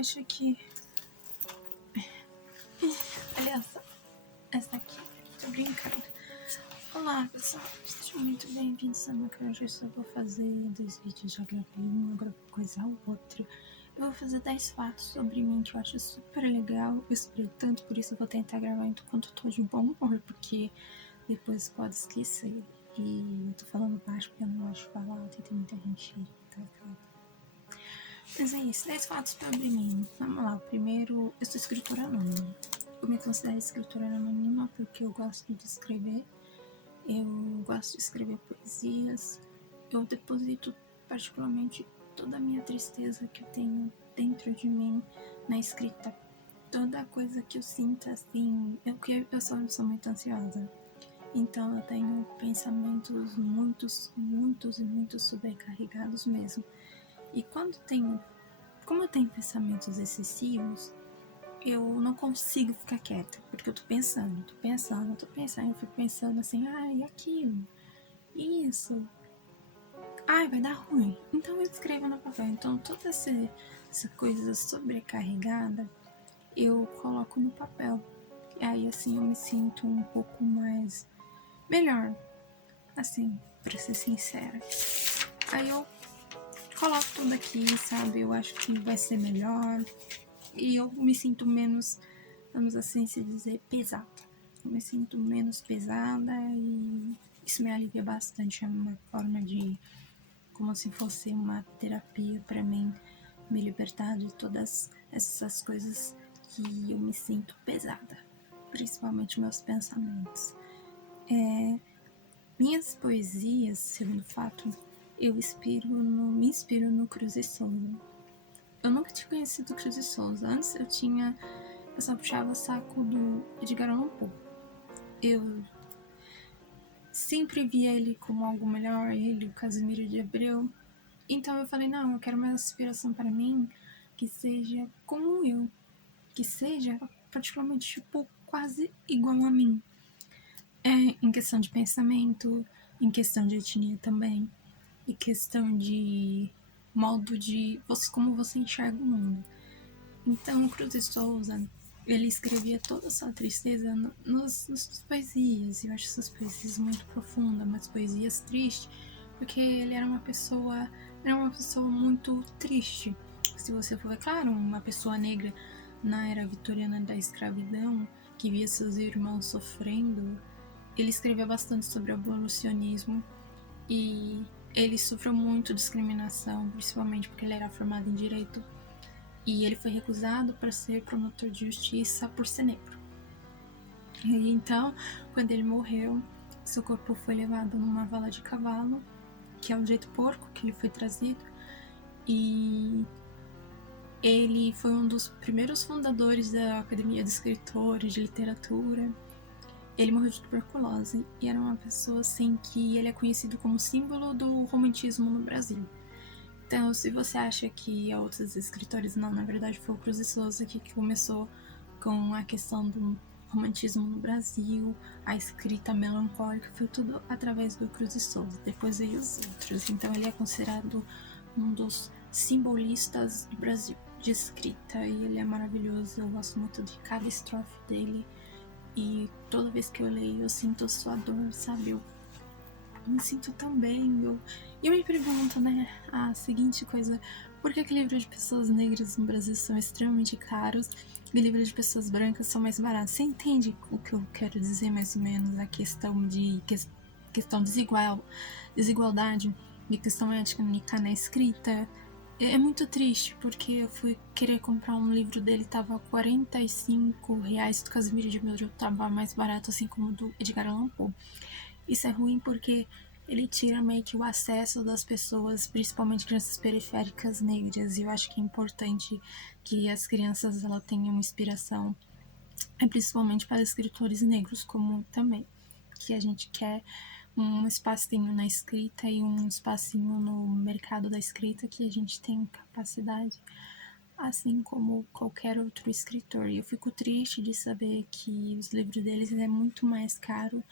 acho que... Aliás, essa aqui, tô brincando. Olá, pessoal, sejam muito bem-vindos ao meu canal. Hoje eu só vou fazer 2 vídeos, já gravei um, agora vou coisar o outro. Eu vou fazer 10 fatos sobre mim que eu acho super legal. Eu esperei tanto, por isso eu vou tentar gravar enquanto eu tô de bom humor, porque depois pode esquecer. E eu tô falando baixo porque eu não gosto de falar alto e tem muita gente tá calma. Mas é isso, 10 fatos sobre mim. Vamos lá, o primeiro, eu sou escritora anônima. Eu me considero escritora anônima porque eu gosto de escrever. Eu gosto de escrever poesias. Eu deposito particularmente toda a minha tristeza que eu tenho dentro de mim na escrita. Toda coisa que eu sinto, assim... Eu sou uma pessoa muito ansiosa. Então eu tenho pensamentos muitos sobrecarregados mesmo. E como eu tenho pensamentos excessivos, eu não consigo ficar quieta, porque eu tô pensando, eu fico pensando assim, e aquilo, isso, vai dar ruim. Então eu escrevo no papel. Então toda essa coisa sobrecarregada, eu coloco no papel. E aí assim eu me sinto um pouco mais melhor, assim, pra ser sincera. Aí eu coloco tudo aqui, sabe? Eu acho que vai ser melhor. E eu me sinto menos, vamos assim se dizer, pesada. Eu me sinto menos pesada e isso me alivia bastante. É uma forma de, como se fosse uma terapia pra mim, me libertar de todas essas coisas que eu me sinto pesada. Principalmente meus pensamentos. Minhas poesias, segundo fato, eu me inspiro no Cruz e Souza. Eu nunca tinha conhecido o Cruz e Souza. Antes eu só puxava o saco do Edgar Allan Poe. Eu sempre via ele como algo melhor, ele, o Casimiro de Abreu. Então eu falei, não, eu quero uma inspiração para mim que seja como eu, que seja particularmente, tipo, quase igual a mim. Em questão de pensamento, em questão de etnia também, em questão de modo de como você enxerga o mundo. Então, Cruz e Souza, ele escrevia toda a sua tristeza nas suas poesias. Eu acho essas poesias muito profundas, mas poesias tristes, porque ele era uma pessoa muito triste. Se você for ver, claro, uma pessoa negra na era vitoriana da escravidão, que via seus irmãos sofrendo, ele escrevia bastante sobre o abolicionismo e ele sofreu muito discriminação, principalmente porque ele era formado em direito. E ele foi recusado para ser promotor de justiça por ser negro. E então, quando ele morreu, seu corpo foi levado numa vala de cavalo, que é o jeito porco que ele foi trazido, e ele foi um dos primeiros fundadores da Academia de Escritores de Literatura. Ele morreu de tuberculose e era uma pessoa assim que ele é conhecido como símbolo do romantismo no Brasil. Então, se você acha que outros escritores, não, na verdade foi o Cruz e Souza que começou com a questão do romantismo no Brasil, a escrita melancólica, foi tudo através do Cruz e Souza, depois veio os outros. Então ele é considerado um dos simbolistas do Brasil de escrita e ele é maravilhoso. Eu gosto muito de cada estrofe dele e toda vez que eu leio eu sinto a sua dor, sabe? Eu me sinto tão bem. Eu me pergunto, né, a seguinte coisa: por que livros de pessoas negras no Brasil são extremamente caros e livros de pessoas brancas são mais baratos? Você entende o que eu quero dizer, mais ou menos? A questão de desigualdade e questão étnica na escrita. É muito triste, porque eu fui querer comprar um livro dele, tava R$45, do Casimiro de Abreu tava mais barato, assim como do Edgar Allan Poe. Isso é ruim porque ele tira meio que o acesso das pessoas, principalmente crianças periféricas negras, e eu acho que é importante que as crianças tenham inspiração, principalmente para escritores negros, como também, que a gente quer um espacinho na escrita e um espacinho no mercado da escrita, que a gente tem capacidade, assim como qualquer outro escritor. E eu fico triste de saber que os livros deles é muito mais caro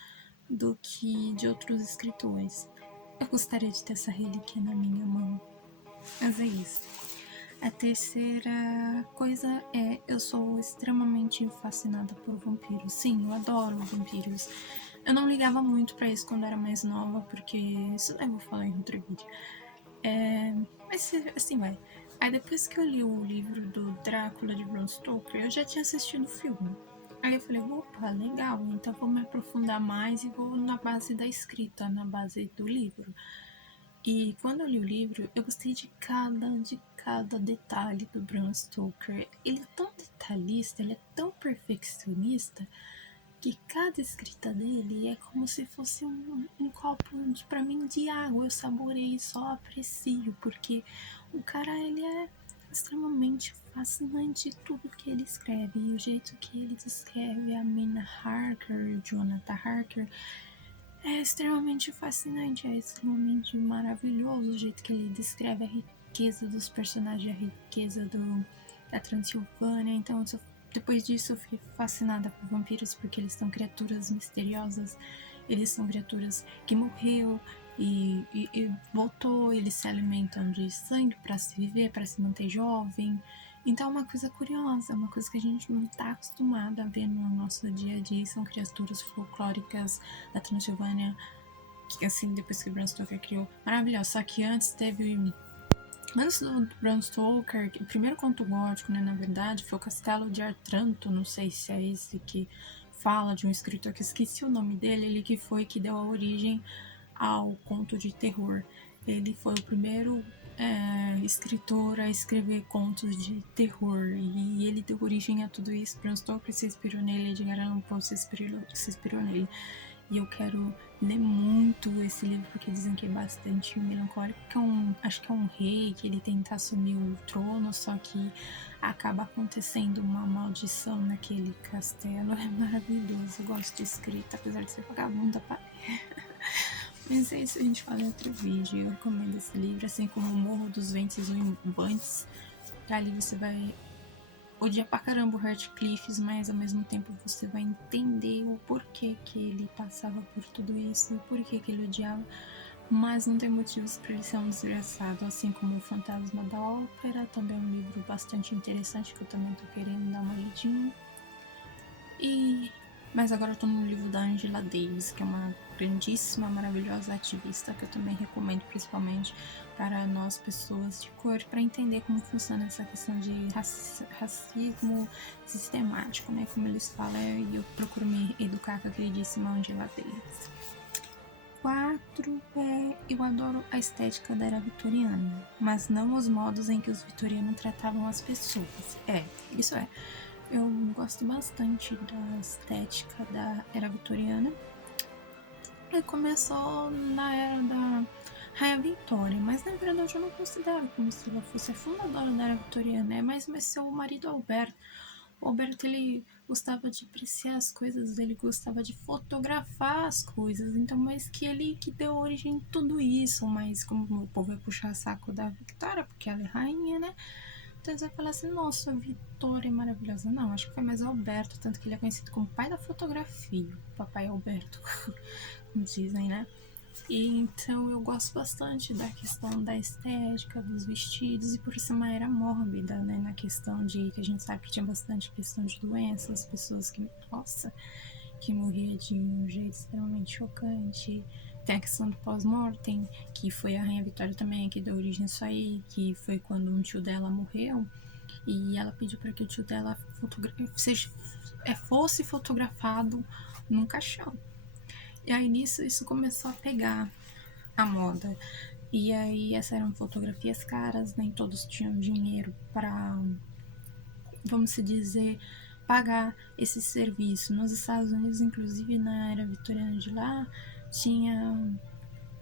do que de outros escritores. Eu gostaria de ter essa relíquia na minha mão. Mas é isso. A terceira coisa é, eu sou extremamente fascinada por vampiros. Sim, eu adoro vampiros. Eu não ligava muito pra isso quando era mais nova, porque isso eu vou falar em outro vídeo. Mas assim vai. Aí depois que eu li o livro do Drácula de Bram Stoker, eu já tinha assistido o filme. Aí eu falei, opa, legal, então vou me aprofundar mais e vou na base da escrita, na base do livro. E quando eu li o livro, eu gostei de cada detalhe do Bram Stoker. Ele é tão detalhista, ele é tão perfeccionista, que cada escrita dele é como se fosse um copo, para mim, de água. Eu saboreio e só aprecio, porque o cara, ele é extremamente fascinante tudo que ele escreve. E o jeito que ele descreve a Mina Harker, Jonathan Harker, é extremamente fascinante, é extremamente maravilhoso o jeito que ele descreve a riqueza dos personagens, a riqueza da Transilvânia. Então, depois disso, eu fiquei fascinada por vampiros, porque eles são criaturas misteriosas, eles são criaturas que morreu e voltou, eles se alimentam de sangue para se viver, para se manter jovem. Então é uma coisa curiosa, uma coisa que a gente não está acostumado a ver no nosso dia a dia. São criaturas folclóricas da Transilvânia, que assim, depois que o Bram Stoker criou, maravilhoso. Só que antes do Bram Stoker, o primeiro conto gótico, né, na verdade, foi o Castelo de Otranto, não sei se é esse que fala de um escritor que esqueci o nome dele, ele que foi que deu a origem ao conto de terror. Ele foi o primeiro escritor a escrever contos de terror, e ele deu origem a tudo isso. Bram Stoker se inspirou nele, Edgar Allan Poe se inspirou nele. E eu quero ler muito esse livro, porque dizem que é bastante melancólico, que acho que é um rei, que ele tenta assumir o trono, só que acaba acontecendo uma maldição naquele castelo. É maravilhoso, eu gosto de escrita, apesar de ser vagabunda, pai. Mas é isso, a gente fala em outro vídeo. Eu recomendo esse livro, assim como o Morro dos Ventos Uibantes. Ali você vai odiar pra caramba o Heathcliff, mas ao mesmo tempo você vai entender o porquê que ele passava por tudo isso, o porquê que ele odiava, mas não tem motivos para ele ser um desgraçado. Assim como o Fantasma da Ópera, também é um livro bastante interessante que eu também tô querendo dar uma lidinha. Mas agora eu tô no livro da Angela Davis, que é uma grandíssima, maravilhosa ativista, que eu também recomendo principalmente para nós, pessoas de cor, para entender como funciona essa questão de racismo sistemático, né? Como eles falam, e eu procuro me educar com a queridíssima Angela Davis. 4 eu adoro a estética da era vitoriana, mas não os modos em que os vitorianos tratavam as pessoas. Isso é. Eu gosto bastante da estética da era vitoriana. E começou na era da Rainha Vitória, mas na verdade eu não considero como se ela fosse a fundadora da era vitoriana, é mais seu marido Alberto. O Alberto, ele gostava de apreciar as coisas, ele gostava de fotografar as coisas, então, mas que ele que deu origem a tudo isso, mas como o povo vai puxar saco da Victoria, porque ela é rainha, né? Então você vai falar assim, nossa, Vitória é maravilhosa. Não, acho que foi mais Alberto, tanto que ele é conhecido como pai da fotografia, o papai Alberto, como dizem, né? E então eu gosto bastante da questão da estética, dos vestidos, e por isso uma era mórbida, né? Na questão de que a gente sabe que tinha bastante questão de doenças, pessoas que, nossa, que morria de um jeito extremamente chocante. Tem a questão do pós-mortem, que foi a Rainha Vitória também que deu origem a isso aí, que foi quando um tio dela morreu e ela pediu para que o tio dela fosse fotografado num caixão. E aí nisso isso começou a pegar a moda. E aí essas eram fotografias caras, nem todos tinham dinheiro para, vamos se dizer, pagar esse serviço. Nos Estados Unidos, inclusive na era vitoriana de lá,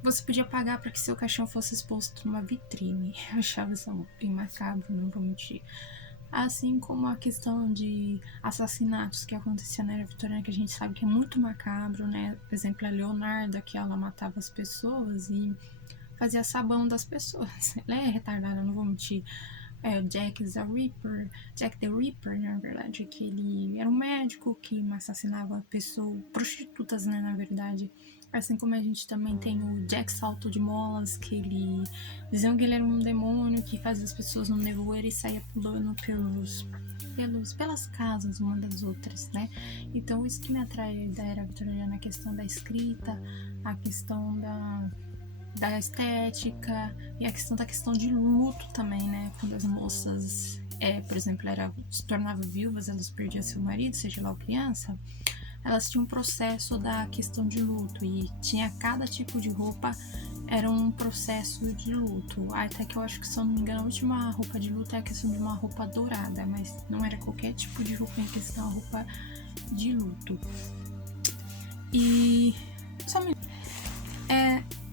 você podia pagar para que seu caixão fosse exposto numa vitrine. Eu achava isso bem macabro, não vou mentir. Assim como a questão de assassinatos que acontecia na era vitoriana, que a gente sabe que é muito macabro, né? Por exemplo, a Leonarda, que ela matava as pessoas e fazia sabão das pessoas. Ela é retardada, não vou mentir. O Jack the Ripper, na verdade, que ele era um médico que assassinava pessoas, prostitutas, né, na verdade, Assim como a gente também tem o Jack Salto de Molas, que ele diziam que ele era um demônio que fazia as pessoas no nevoeiro e saía pulando pelas casas uma das outras, né? Então isso que me atrai da era vitoriana, a questão da escrita, a questão da estética e a questão de luto também, né? Quando as moças, por exemplo, se tornavam viúvas, elas perdiam seu marido, seja lá o criança, elas tinham um processo da questão de luto e tinha cada tipo de roupa era um processo de luto. Até que eu acho que, se eu não me engano, a última roupa de luto é a questão de uma roupa dourada, mas não era qualquer tipo de roupa em questão, a roupa de luto. E só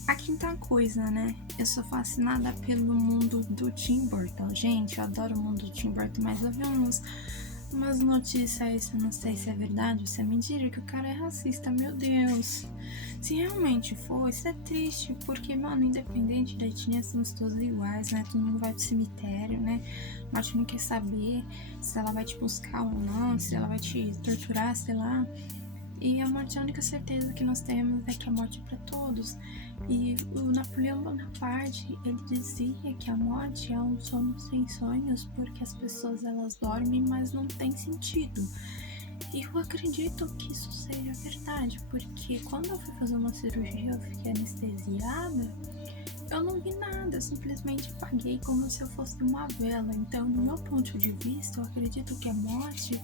a quinta coisa, né? Eu sou fascinada pelo mundo do Tim Burton. Gente, eu adoro o mundo do Tim Burton, mas eu vi umas notícias, eu não sei se é verdade ou se é mentira, que o cara é racista, meu Deus. Se realmente for, isso é triste, porque, mano, independente da etnia, somos todos iguais, né? Todo mundo vai pro cemitério, né? A morte não quer saber se ela vai te buscar ou não, se ela vai te torturar, sei lá. E a morte, a única certeza que nós temos é que a morte é para todos. E o Napoleão Bonaparte, ele dizia que a morte é um sono sem sonhos, porque as pessoas elas dormem, mas não tem sentido. E eu acredito que isso seja verdade, porque quando eu fui fazer uma cirurgia, eu fiquei anestesiada, eu não vi nada, eu simplesmente apaguei como se eu fosse uma vela. Então, do meu ponto de vista, eu acredito que a morte,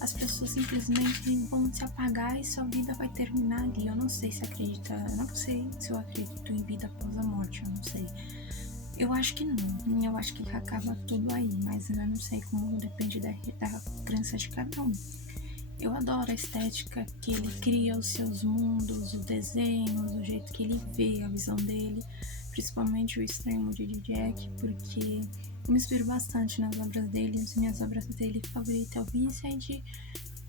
as pessoas simplesmente vão se apagar e sua vida vai terminar ali. Eu não sei se acredita, eu não sei se eu acredito em vida após a morte, eu não sei. Eu acho que não, eu acho que acaba tudo aí, mas eu não sei como, depende da crença de cada um. Eu adoro a estética que ele cria, os seus mundos, os desenhos, o jeito que ele vê, a visão dele, principalmente o Estranho Mundo de Jack, porque eu me inspiro bastante nas obras dele. As minhas obras dele favoritas é o Vincent,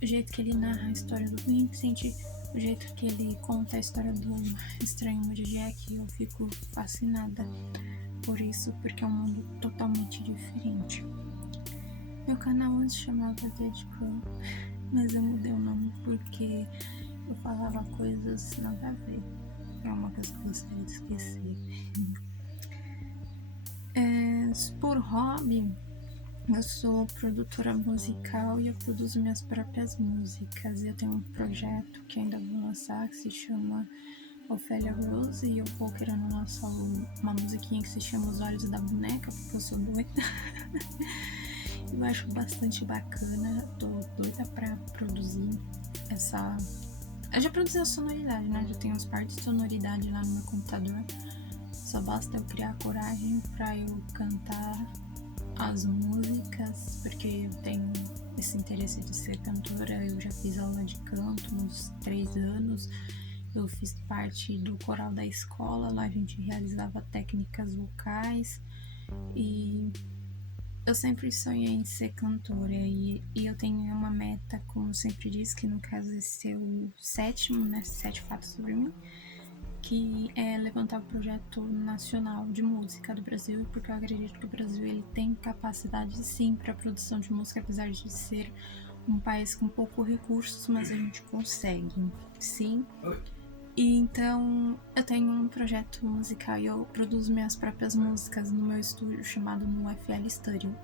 o jeito que ele narra a história do Vincent, o jeito que ele conta a história do Estranho Mundo de Jack. Eu fico fascinada por isso, porque é um mundo totalmente diferente. Meu canal antes chamava Dead Crow, mas eu mudei o nome porque eu falava coisas nada a ver. É uma coisa que eu gostaria de esquecer. Por hobby, eu sou produtora musical e eu produzo minhas próprias músicas. Eu tenho um projeto que ainda vou lançar que se chama Ophelia Rose, e eu vou querendo lançar uma musiquinha que se chama Os Olhos da Boneca, porque eu sou doida. Eu acho bastante bacana, tô doida pra produzir essa... Eu já produzi a sonoridade, né? Já tenho as partes de sonoridade lá no meu computador. Só basta eu criar coragem pra eu cantar as músicas, porque eu tenho esse interesse de ser cantora. Eu já fiz aula de canto uns 3 anos. Eu fiz parte do coral da escola, lá a gente realizava técnicas vocais e eu sempre sonhei em ser cantora e eu tenho uma meta, como sempre disse, que no caso é ser o 7º, né, 7 fatos sobre mim, que é levantar o projeto nacional de música do Brasil, porque eu acredito que o Brasil ele tem capacidade sim para produção de música, apesar de ser um país com poucos recursos, mas a gente consegue, sim. E então eu tenho um projeto musical e eu produzo minhas próprias músicas no meu estúdio chamado no FL Studio.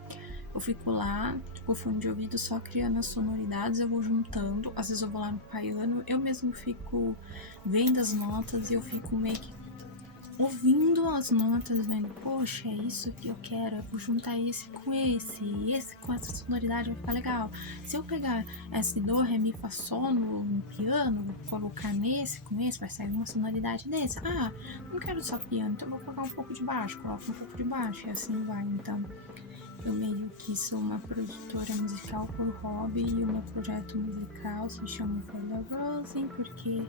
Eu fico lá, tipo, fone de ouvido, só criando as sonoridades, eu vou juntando. Às vezes eu vou lá no piano, eu mesmo fico vendo as notas e eu fico meio que ouvindo as notas, vendo, poxa, é isso que eu quero, eu vou juntar esse com essa sonoridade vai ficar legal. Se eu pegar esse do, ré, mi, fá, sol no piano, vou colocar nesse, com esse, vai sair uma sonoridade desse. Ah, não quero só piano, então vou colocar um pouco de baixo, coloco um pouco de baixo, e assim vai. Então, eu meio que sou uma produtora musical por hobby, e o meu projeto musical se chama Ophelia Rose, porque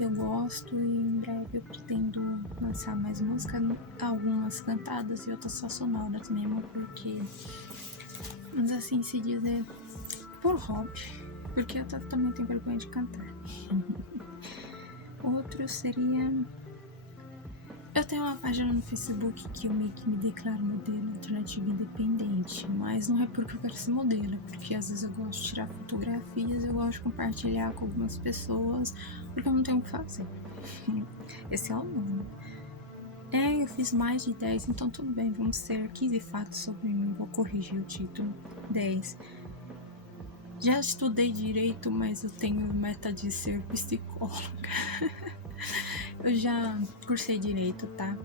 eu gosto, e em breve eu pretendo lançar mais músicas, algumas cantadas e outras só sonoras mesmo, porque, mas assim se dizer, por hobby, porque eu também tenho vergonha de cantar. Outro seria... Eu tenho uma página no Facebook que eu meio que me declaro modelo alternativa independente, mas não é porque eu quero ser modelo, é porque às vezes eu gosto de tirar fotografias, eu gosto de compartilhar com algumas pessoas, porque eu não tenho o que fazer. Esse é o nome. Eu fiz mais de 10, então tudo bem, vamos ser 15 fatos sobre mim, vou corrigir o título. 10. Já estudei direito, mas eu tenho meta de ser psicóloga. Eu já cursei direito, tá?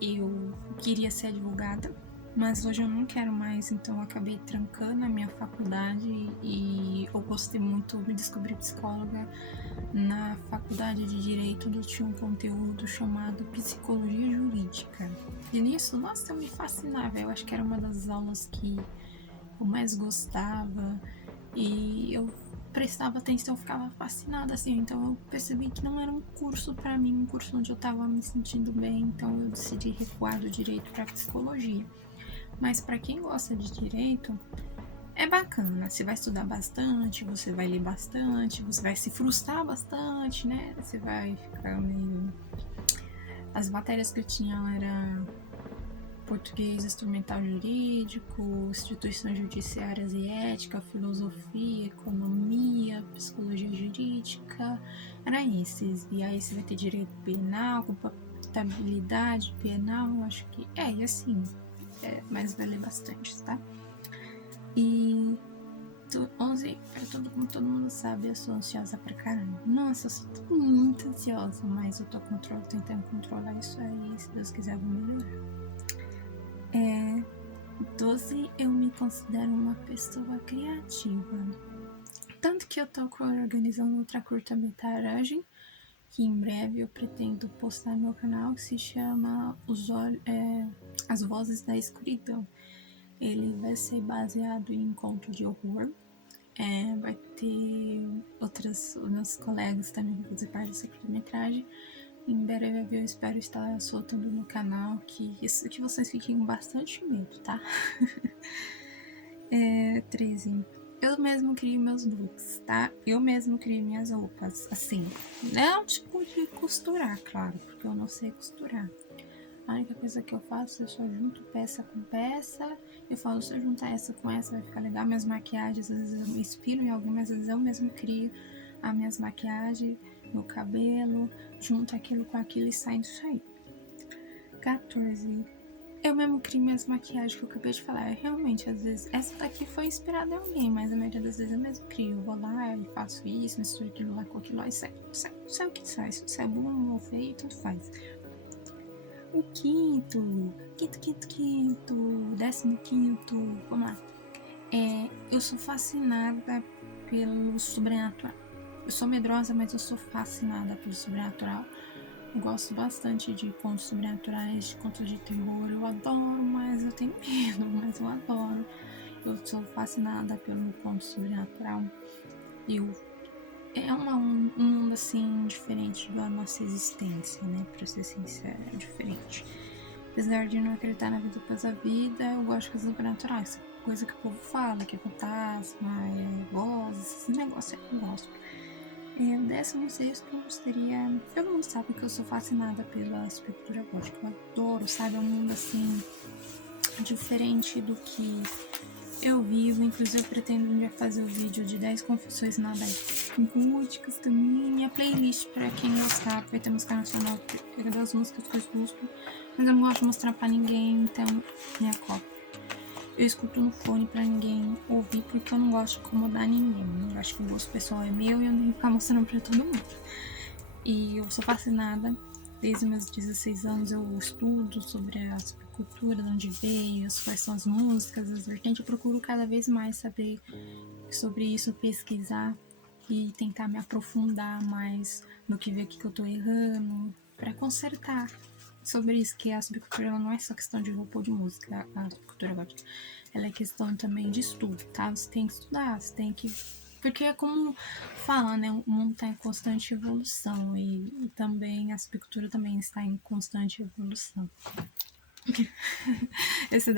Eu queria ser advogada, mas hoje eu não quero mais, então eu acabei trancando a minha faculdade e eu gostei muito, me descobri psicóloga na faculdade de Direito, onde tinha um conteúdo chamado Psicologia Jurídica. E nisso, nossa, eu me fascinava, eu acho que era uma das aulas que eu mais gostava e eu prestava atenção, eu ficava fascinada, assim, então eu percebi que não era um curso para mim, um curso onde eu tava me sentindo bem, então eu decidi recuar do direito para psicologia. Mas para quem gosta de direito, é bacana, você vai estudar bastante, você vai ler bastante, você vai se frustrar bastante, né? Você vai ficar meio... As matérias que eu tinha era português instrumental jurídico, instituições judiciárias e ética, filosofia, economia, psicologia jurídica, era esses. E aí você vai ter direito penal, compatibilidade penal, eu acho que e assim, mas vai ler bastante, tá? E 11, como todo mundo sabe, eu sou ansiosa pra caramba. Nossa, eu sou muito ansiosa, mas eu tô tentando controlar isso aí, se Deus quiser eu vou melhorar. 12, eu me considero uma pessoa criativa. Tanto que eu tô organizando outra curta-metragem, que em breve eu pretendo postar no meu canal, que se chama As Vozes da Escuridão. Ele vai ser baseado em conto de horror. Vai ter meus colegas também que vão fazer parte dessa curta-metragem. Em breve eu espero estar soltando no canal, que vocês fiquem com bastante medo, tá? 13. Eu mesmo crio meus looks, tá? Eu mesmo crio minhas roupas, assim. Não tipo de costurar, claro, porque eu não sei costurar. A única coisa que eu faço, eu só junto peça com peça. Eu falo, se eu juntar essa com essa vai ficar legal. Minhas maquiagens, às vezes eu me inspiro em algumas, às vezes eu mesmo crio as minhas maquiagens, meu cabelo, junto aquilo com aquilo e sai disso aí. 14. Eu mesmo crio minhas maquiagens, que eu acabei de falar. Realmente, às vezes, essa daqui foi inspirada em alguém, mas a maioria das vezes eu mesmo crio. Eu vou lá e faço isso, misturo aquilo lá com aquilo lá e sai o que sai. Se é bom ou feio, tudo faz. O quinto, 15º, vamos lá. Eu sou fascinada pelo sobrenatural. Eu sou medrosa, mas eu sou fascinada pelo sobrenatural. Eu gosto bastante de contos sobrenaturais, de contos de terror. Eu adoro, mas eu tenho medo, mas eu adoro. Eu sou fascinada pelo conto sobrenatural. É um mundo assim diferente da nossa existência, né? Pra ser sincera, é diferente. Apesar de não acreditar na vida após a vida, eu gosto de coisas sobrenaturais. Coisa que o povo fala, que é fantasma, vozes, esses negócios eu gosto. O 16º seria... Todo mundo sabe que eu sou fascinada pela arquitetura gótica. Eu adoro, sabe? É um mundo assim, diferente do que eu vivo. Inclusive eu pretendo um dia fazer o vídeo de 10 confissões nada góticas também. Minha playlist, pra quem gostar, vai ter música nacional, das músicas que eu escuto. Mas eu não gosto de mostrar pra ninguém, então minha cópia. Eu escuto no fone pra ninguém ouvir, porque eu não gosto de incomodar ninguém. Eu acho que o gosto pessoal é meu e eu não tenho que ficar mostrando pra todo mundo. E eu sou fascinada. Desde meus 16 anos eu estudo sobre a subcultura, de onde veio, quais são as músicas, as vertentes. Eu procuro cada vez mais saber sobre isso, pesquisar e tentar me aprofundar mais no que ver o que eu tô errando, pra consertar sobre isso, que a subcultura ela não é só questão de roupa ou de música, a subcultura gótica. Ela é questão também de estudo, tá? Você tem que estudar, você tem que... Porque é como fala, né? O mundo está em constante evolução e também a subcultura também está em constante evolução. Esse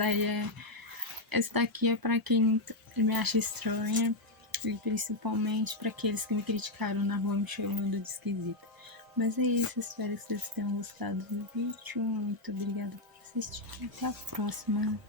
daqui é para quem me acha estranha e principalmente para aqueles que me criticaram na rua me chamando de esquisita. Mas é isso, espero que vocês tenham gostado do vídeo. Muito obrigada por assistir. Até a próxima.